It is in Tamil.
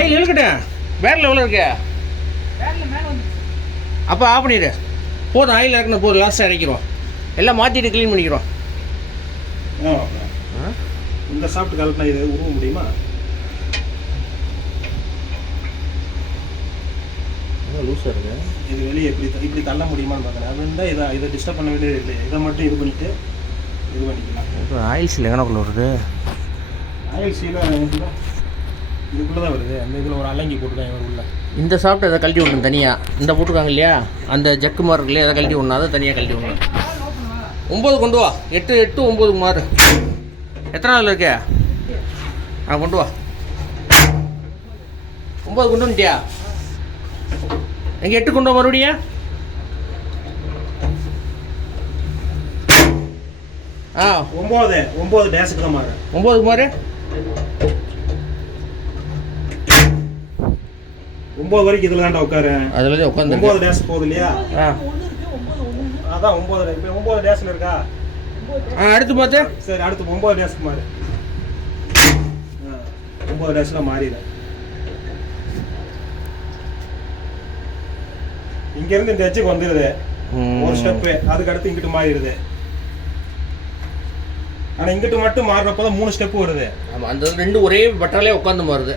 ஆயில் இழுக்கட்டேன். பேரில் எவ்வளோ இருக்கு? அப்போ ஆஃப் பண்ணிடு. போதும், ஆயில் இறக்கணும் போதும். லாஸ்ட்டாக இறக்கிறோம். எல்லாம் மாற்றிட்டு க்ளீன் பண்ணிக்கிறோம். இந்த சாப்பிட்டு கலட்டினா இதை உருவ முடியுமா? லூஸாக இருக்கு. இது வெளியே இப்படி தள்ள முடியுமான்னு பார்க்குறேன். அது இருந்தால் இதை டிஸ்டர்ப் பண்ண வேண்டியது இல்லை. இதை மட்டும் இது பண்ணிவிட்டு இது பண்ணிக்கலாம். ஆயில் சீல் எங்கனக்குள்ளே வருது? ஆயில் சீலை இதுக்குள்ளே தான் வருது. அந்த இதில் ஒரு அலங்கி போட்டுருக்காங்க ஒரு உள்ள. இந்த சாப்பிட்டு அதை கழட்டி விடணும் தனியாக. இந்த போட்டுருக்காங்க இல்லையா, அந்த ஜக்கு மாதிரி இருக்கு இல்லையா, அதை கழட்டி விடணும். அதை தனியாக கழட்டி விடணும். 9 கொண்டு வா. 8 9 மாறு. எத்தனை நாள் இருக்கே? கொண்டு வா. 9 கொண்டு வந்துட்டியா? எங்கே 8 கொண்டு வா மறுபடியும். ஆ 9 டேஸுக்கு தான் மாறு. 9க்கு மாறு. 9 வரைக்கும் இதில் தான்டா உட்காரு. அதில் உட்காந்து 9 டேஸ் போகுது இல்லையா? அதான் 9. இப்போ 9 டேஸில் இருக்கா? அடுத்து பார்த்து. சரி, அடுத்து 9 டேஸ்க்கு மாறு. 9 டேஸில் மாறிடு. இங்கேருந்து இந்த எச்சுக்கு வந்துடுது ஒரு ஸ்டெப்பு. அதுக்கு அடுத்து இங்கிட்டு மாறிடுது. ஆனால் இங்கிட்டு மட்டும் மாறுறப்போ தான் 3 ஸ்டெப்பு வருது. ஆமாம், அந்த 2 ஒரே பட்டாலே உட்காந்து மாறுது.